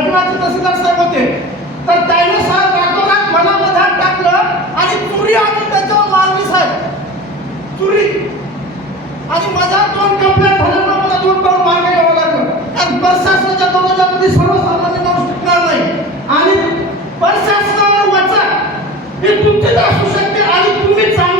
वडिलांचे तहसीलदार साहेब होते. तर त्याने साहेब रातोरात मनामध्ये हात टाकलं आणि तुरी आणि त्याच्यावर मारली साहेब. तुरी. आणि माझ्या दोन कंप्लेंट झाल्यामुळे मला दोन पाऊल मागे घ्यावं लागलं. कारण प्रशासनाच्या दरोजामध्ये सर्वसामान्य माणूस टिकणार नाही. आणि प्रशासनावर वाचा. हे तुमचीच असू शकते आणि तुम्ही चांगलं